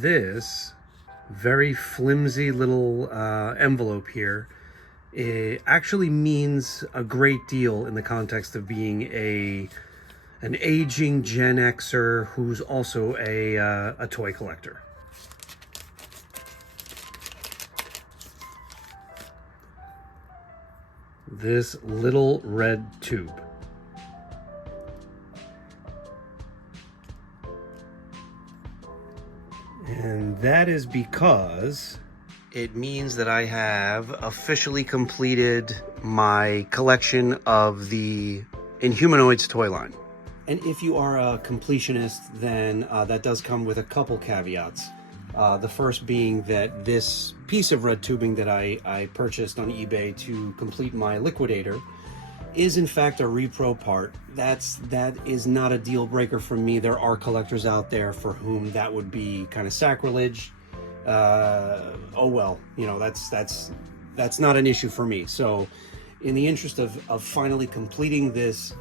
this very flimsy little envelope here, it actually means a great deal in the context of being an aging Gen Xer who's also a toy collector. This little red tube. And that is because it means that I have officially completed my collection of the Inhumanoids toy line. And if you are a completionist, then that does come with a couple caveats. The first being that this piece of red tubing that I purchased on eBay to complete my liquidator is in fact a repro part. That is not a deal breaker for me. There are collectors out there for whom that would be kind of sacrilege. Oh well, you know, that's not an issue for me. So in the interest of finally completing this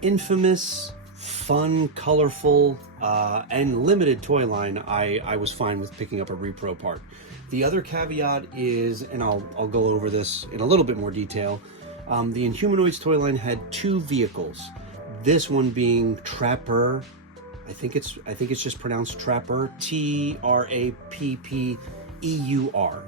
infamous, fun, colorful, and limited toy line, I was fine with picking up a repro part. The other caveat is, and I'll go over this in a little bit more detail, the Inhumanoids toy line had two vehicles. This one being Trapper. I think it's just pronounced Trapper, T-R-A-P-P-E-U-R.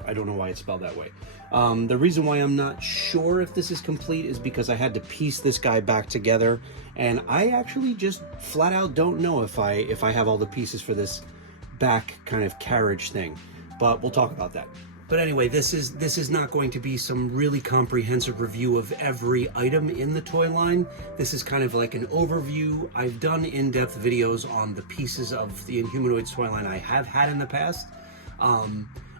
I don't know why it's spelled that way. The reason why I'm not sure if this is complete is because I had to piece this guy back together, and I actually just flat out don't know if I have all the pieces for this back kind of carriage thing, but we'll talk about that. But anyway, this is not going to be some really comprehensive review of every item in the toy line. This is kind of like an overview. I've done in-depth videos on the pieces of the Inhumanoids toy line I have had in the past,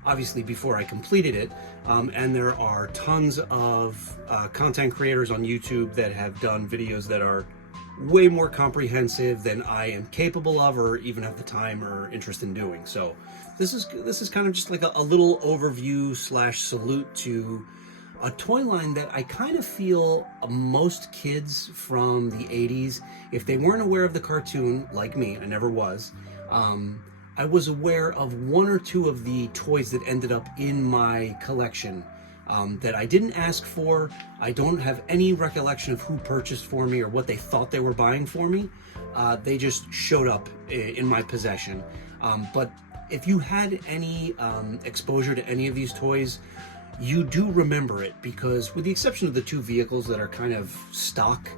obviously before I completed it, and there are tons of content creators on YouTube that have done videos that are way more comprehensive than I am capable of or even have the time or interest in doing. So this is kind of just like a little overview / salute to a toy line that I kind of feel most kids from the 80s, if they weren't aware of the cartoon, like me, I never was, I was aware of one or two of the toys that ended up in my collection that I didn't ask for. I don't have any recollection of who purchased for me or what they thought they were buying for me. They just showed up in my possession. But if you had any exposure to any of these toys, you do remember it, because with the exception of the two vehicles that are kind of stock,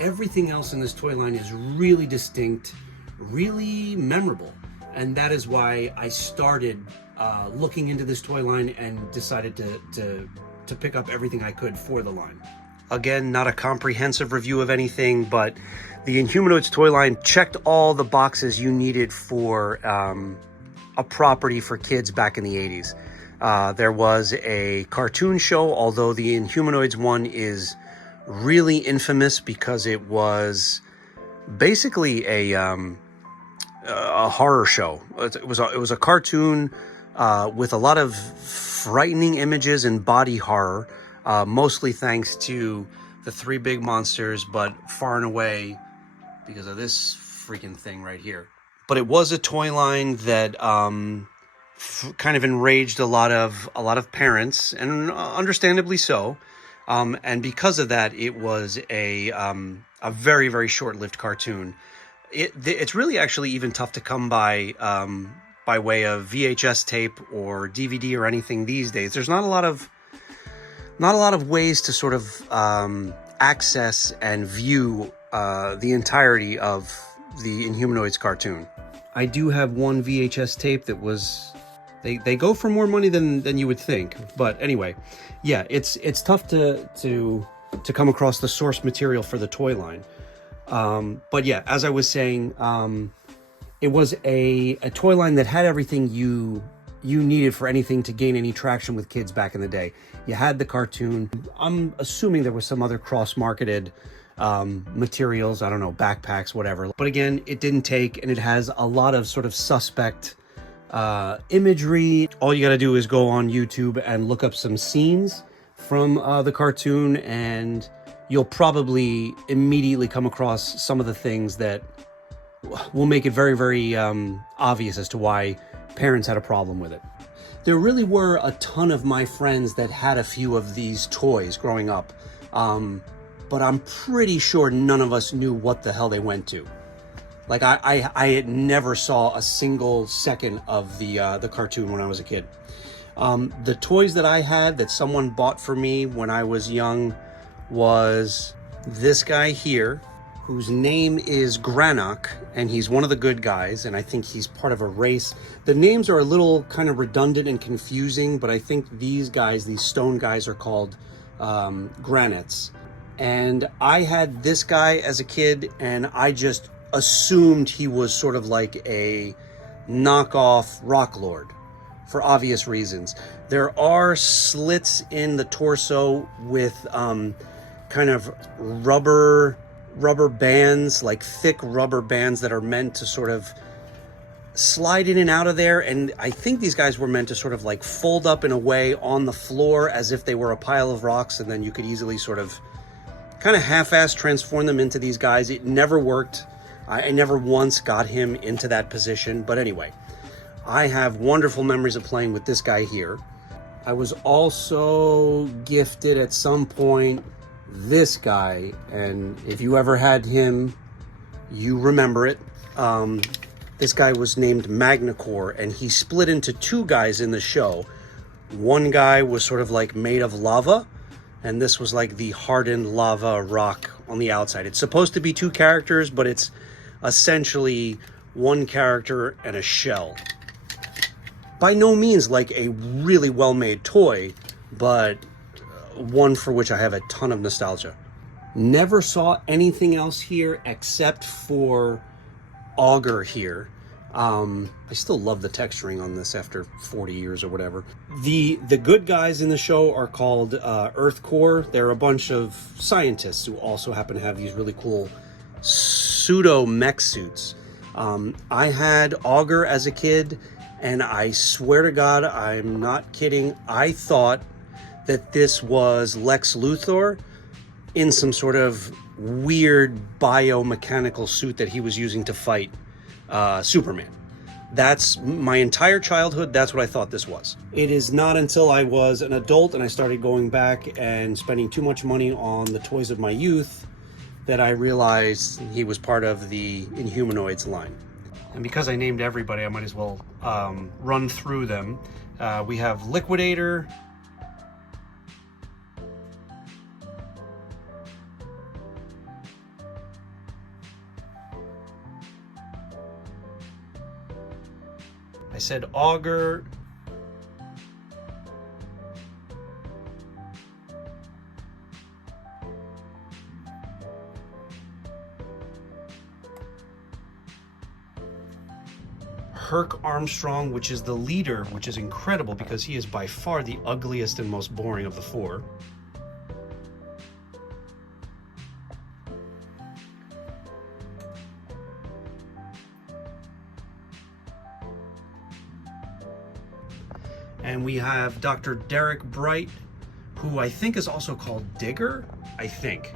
everything else in this toy line is really distinct, really memorable. And that is why I started looking into this toy line and decided to pick up everything I could for the line. Again, not a comprehensive review of anything, but the Inhumanoids toy line checked all the boxes you needed for a property for kids back in the 80s. There was a cartoon show, although the Inhumanoids one is really infamous because it was basically a horror show. It was a cartoon with a lot of frightening images and body horror, mostly thanks to the three big monsters, but far and away because of this freaking thing right here. But it was a toy line that kind of enraged a lot of parents, and understandably so. And because of that, it was a very, very short-lived cartoon. It's really actually even tough to come by way of VHS tape or DVD or anything these days. There's not a lot of ways to sort of access and view the entirety of the Inhumanoids cartoon. I do have one VHS tape that was, they go for more money than you would think. But anyway, yeah, it's tough to come across the source material for the toy line. But yeah, as I was saying, it was a toy line that had everything you needed for anything to gain any traction with kids back in the day. You had the cartoon. I'm assuming there was some other cross-marketed materials, I don't know, backpacks, whatever. But again, it didn't take, and it has a lot of sort of suspect imagery. All you gotta do is go on YouTube and look up some scenes from the cartoon, and you'll probably immediately come across some of the things that will make it very, very obvious as to why parents had a problem with it. There really were a ton of my friends that had a few of these toys growing up, but I'm pretty sure none of us knew what the hell they went to. Like I never saw a single second of the cartoon when I was a kid. The toys that I had that someone bought for me when I was young was this guy here, whose name is Granok, and he's one of the good guys, and I think he's part of a race. The names are a little kind of redundant and confusing, but I think these guys, these stone guys, are called granites. And I had this guy as a kid, and I just assumed he was sort of like a knockoff Rock Lord for obvious reasons. There are slits in the torso with kind of rubber bands, like thick rubber bands that are meant to sort of slide in and out of there. And I think these guys were meant to sort of like fold up in a way on the floor as if they were a pile of rocks, and then you could easily sort of kind of half-ass transform them into these guys. It never worked. I never once got him into that position. But anyway, I have wonderful memories of playing with this guy here. I was also gifted at some point this guy, and if you ever had him, you remember it. This guy was named Magnacore, and he split into two guys in the show. One guy was sort of like made of lava, and this was like the hardened lava rock on the outside. It's supposed to be two characters, but it's essentially one character and a shell. By no means like a really well-made toy, but one for which I have a ton of nostalgia. Never saw anything else here except for Augur here. I still love the texturing on this after 40 years or whatever. The good guys in the show are called Earth Core. They're a bunch of scientists who also happen to have these really cool pseudo mech suits. I had Augur as a kid, and I swear to God, I'm not kidding, I thought that this was Lex Luthor in some sort of weird biomechanical suit that he was using to fight Superman. That's my entire childhood. That's what I thought this was. It is not until I was an adult and I started going back and spending too much money on the toys of my youth that I realized he was part of the Inhumanoids line. And because I named everybody, I might as well run through them. We have Liquidator, I said Augur, Herc Armstrong, which is the leader, which is incredible because he is by far the ugliest and most boring of the four. And we have Dr. Derek Bright, who I think is also called Digger, I think.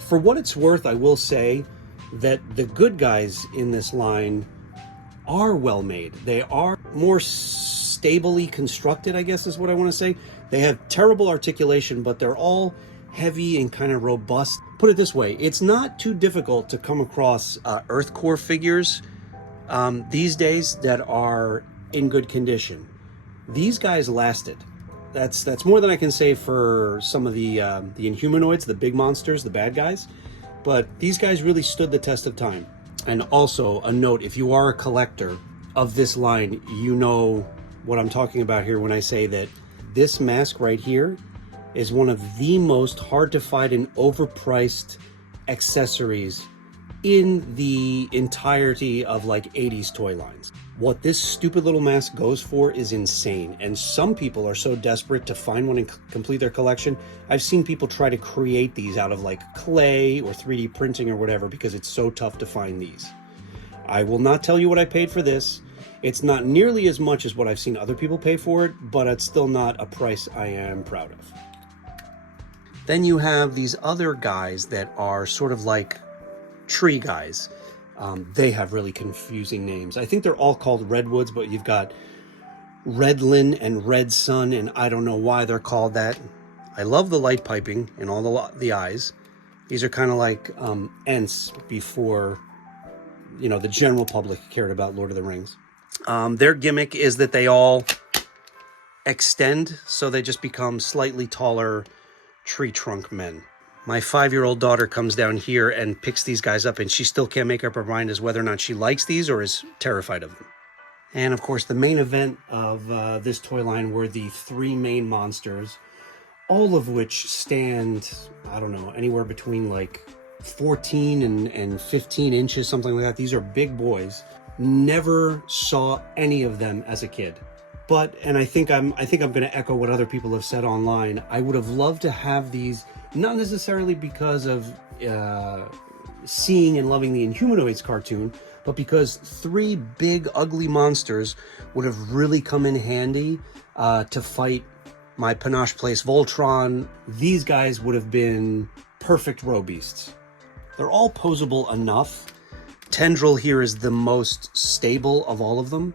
For what it's worth, I will say that the good guys in this line are well made. They are more stably constructed, I guess is what I want to say. They have terrible articulation, but they're all heavy and kind of robust. Put it this way, it's not too difficult to come across Earth Core figures these days that are in good condition. These guys lasted. That's more than I can say for some of the Inhumanoids, the big monsters, the bad guys. But these guys really stood the test of time. And also a note, if you are a collector of this line, you know what I'm talking about here when I say that this mask right here is one of the most hard to find and overpriced accessories in the entirety of like 80s toy lines. What this stupid little mask goes for is insane, and some people are so desperate to find one and complete their collection. I've seen people try to create these out of like clay or 3D printing or whatever because it's so tough to find these. I will not tell you what I paid for this. It's not nearly as much as what I've seen other people pay for it, but it's still not a price I am proud of. Then you have these other guys that are sort of like tree guys. They have really confusing names. I think they're all called redwoods, but you've got Redlin and Red Sun, and I don't know why they're called that. I love the light piping and all the eyes. These are kind of like Ents before, you know, the general public cared about Lord of the Rings. Their gimmick is that they all extend, so they just become slightly taller tree trunk men. My 5-year-old daughter comes down here and picks these guys up, and she still can't make up her mind as whether or not she likes these or is terrified of them. And of course, the main event of this toy line were the 3 main monsters, all of which stand, I don't know, anywhere between like 14 and 15 inches, something like that. These are big boys. Never saw any of them as a kid. But, and I think I'm going to echo what other people have said online. I would have loved to have these, not necessarily because of seeing and loving the Inhumanoids cartoon, but because 3 big ugly monsters would have really come in handy to fight my Panache Place Voltron. These guys would have been perfect row beasts. They're all posable enough. Tendril here is the most stable of all of them.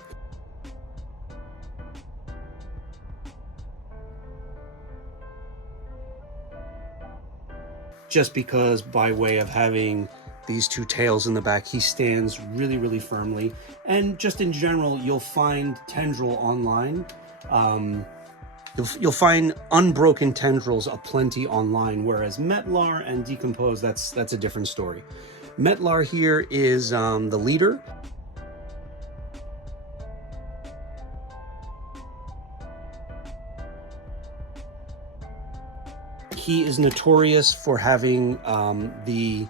Just because by way of having these 2 tails in the back, he stands really, really firmly. And just in general, you'll find Tendril online. You'll find unbroken tendrils aplenty online, whereas Metlar and Decompose, that's a different story. Metlar here is the leader. He is notorious for having the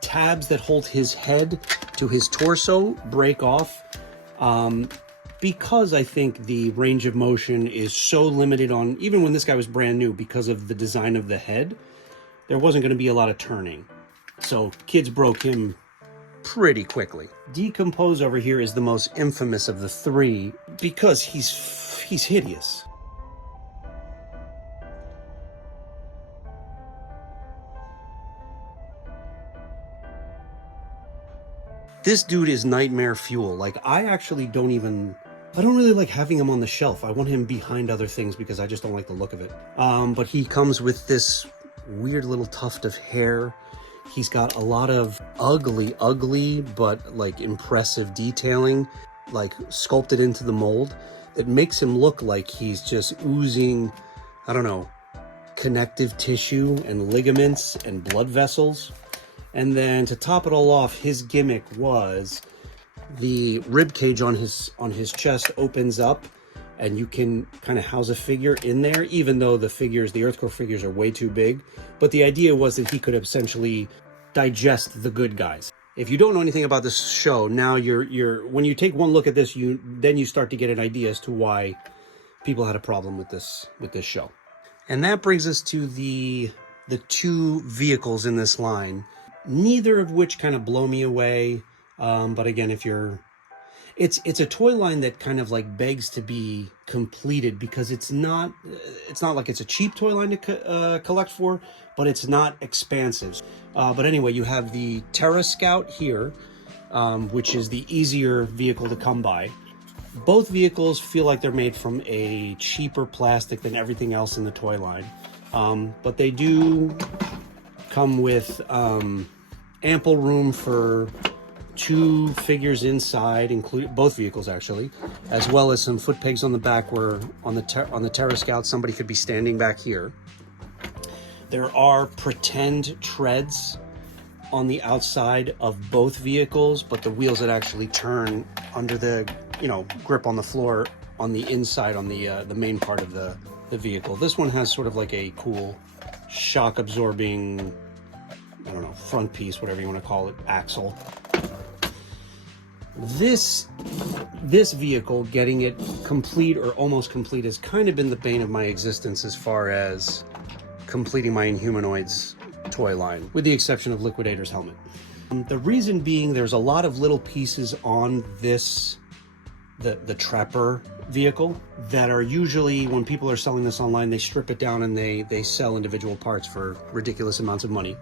tabs that hold his head to his torso break off, because I think the range of motion is so limited on, even when this guy was brand new, because of the design of the head, there wasn't going to be a lot of turning. So kids broke him pretty quickly. Decompose over here is the most infamous of the 3 because he's hideous. This dude is nightmare fuel. Like, I don't really like having him on the shelf. I want him behind other things because I just don't like the look of it. But he comes with this weird little tuft of hair. He's got a lot of ugly, but like impressive detailing, like sculpted into the mold, that makes him look like he's just oozing, I don't know, connective tissue and ligaments and blood vessels. And then to top it all off, his gimmick was the rib cage on his chest opens up, and you can kind of house a figure in there, even though the Earthcore figures are way too big. But the idea was that he could essentially digest the good guys. If you don't know anything about this show, now when you take one look at this, then you start to get an idea as to why people had a problem with this show. And that brings us to the 2 vehicles in this line, neither of which kind of blow me away. But again, it's a toy line that kind of like begs to be completed, because it's not like it's a cheap toy line to collect for, but it's not expansive. But anyway, you have the Terra Scout here, which is the easier vehicle to come by. Both vehicles feel like they're made from a cheaper plastic than everything else in the toy line. But they do come with ample room for 2 figures inside, include both vehicles actually, as well as some foot pegs on the back where on the Terra Scout somebody could be standing back here. There are pretend treads on the outside of both vehicles, but the wheels that actually turn under the grip on the floor on the inside on the main part of the vehicle. This one has sort of like a cool shock absorbing, I don't know, front piece, whatever you want to call it, axle. This vehicle, getting it complete or almost complete, has kind of been the bane of my existence as far as completing my Inhumanoids toy line, with the exception of Liquidator's helmet. The reason being, there's a lot of little pieces on this the Trapper vehicle that are usually, when people are selling this online, they strip it down and they sell individual parts for ridiculous amounts of money.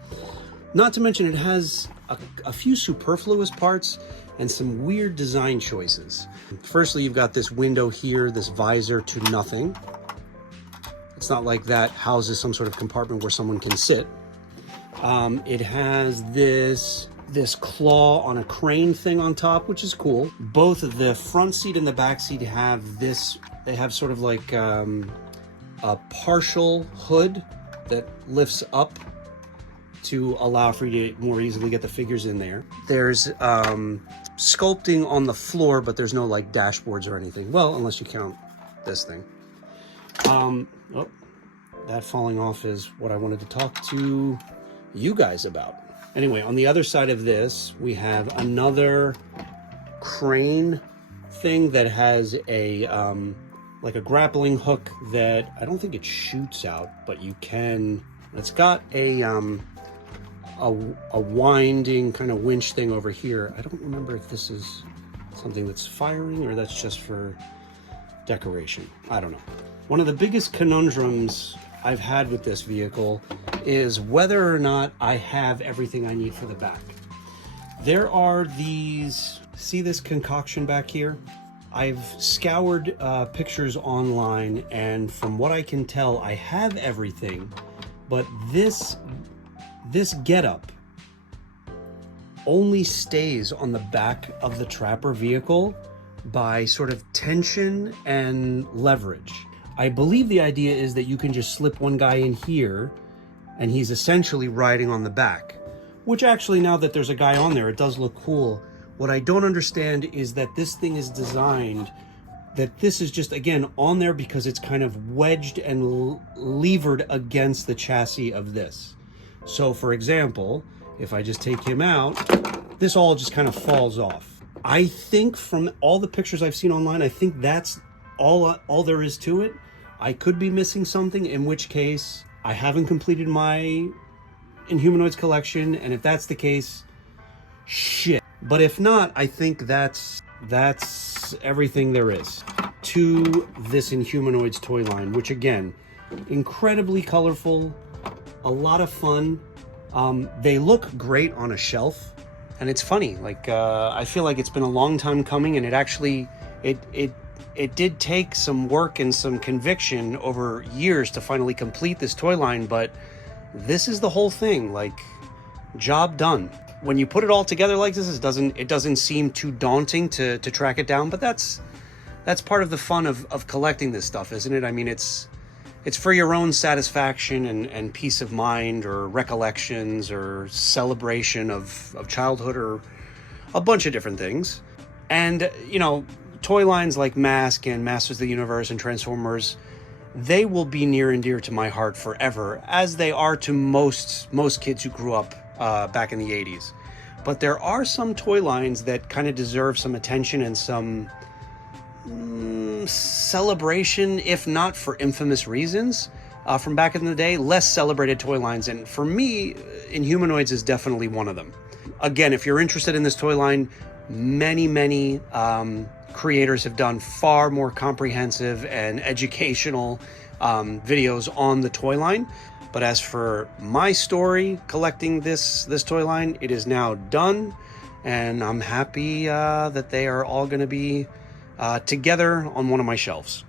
Not to mention it has a few superfluous parts and some weird design choices. Firstly, you've got this window here, this visor to nothing. It's not like that houses some sort of compartment where someone can sit. It has this claw on a crane thing on top, which is cool. Both the front seat and the back seat have this, they have sort of like a partial hood that lifts up to allow for you to more easily get the figures in there. There's sculpting on the floor, but there's no like dashboards or anything. Well, unless you count this thing. Oh, that falling off is what I wanted to talk to you guys about. Anyway, on the other side of this, we have another crane thing that has a like a grappling hook that I don't think it shoots out, but you can. It's got a winding kind of winch thing over here. I don't remember if this is something that's firing or that's just for decoration. I don't know. One of the biggest conundrums I've had with this vehicle is whether or not I have everything I need for the back. There are these, see this concoction back here? I've scoured pictures online, and from what I can tell, I have everything, but this getup only stays on the back of the Trapper vehicle by sort of tension and leverage. I believe the idea is that you can just slip one guy in here and he's essentially riding on the back, which actually, now that there's a guy on there, it does look cool. What I don't understand is that this thing is designed that this is just, again, on there because it's kind of wedged and levered against the chassis of this. So for example, if I just take him out, this all just kind of falls off. I think from all the pictures I've seen online, I think that's all there is to it. I could be missing something, in which case I haven't completed my Inhumanoids collection, and if that's the case, shit. But if not, I think that's everything there is to this Inhumanoids toy line, which again, incredibly colorful, a lot of fun. They look great on a shelf, and it's funny, like I feel like it's been a long time coming, and it actually it did take some work and some conviction over years to finally complete this toy line, but this is the whole thing, like, job done. When you put it all together like this, it doesn't seem too daunting to track it down, but that's part of the fun of collecting this stuff, isn't it? I mean, it's for your own satisfaction and peace of mind, or recollections, or celebration of childhood, or a bunch of different things. And, you know, toy lines like Mask and Masters of the Universe and Transformers, they will be near and dear to my heart forever, as they are to most kids who grew up back in the 80s. But there are some toy lines that kind of deserve some attention and some celebration, if not for infamous reasons, from back in the day, less celebrated toy lines. And for me, Inhumanoids is definitely one of them. Again, if you're interested in this toy line, many creators have done far more comprehensive and educational videos on the toy line. But as for my story collecting this toy line, it is now done, and I'm happy that they are all going to be together on one of my shelves.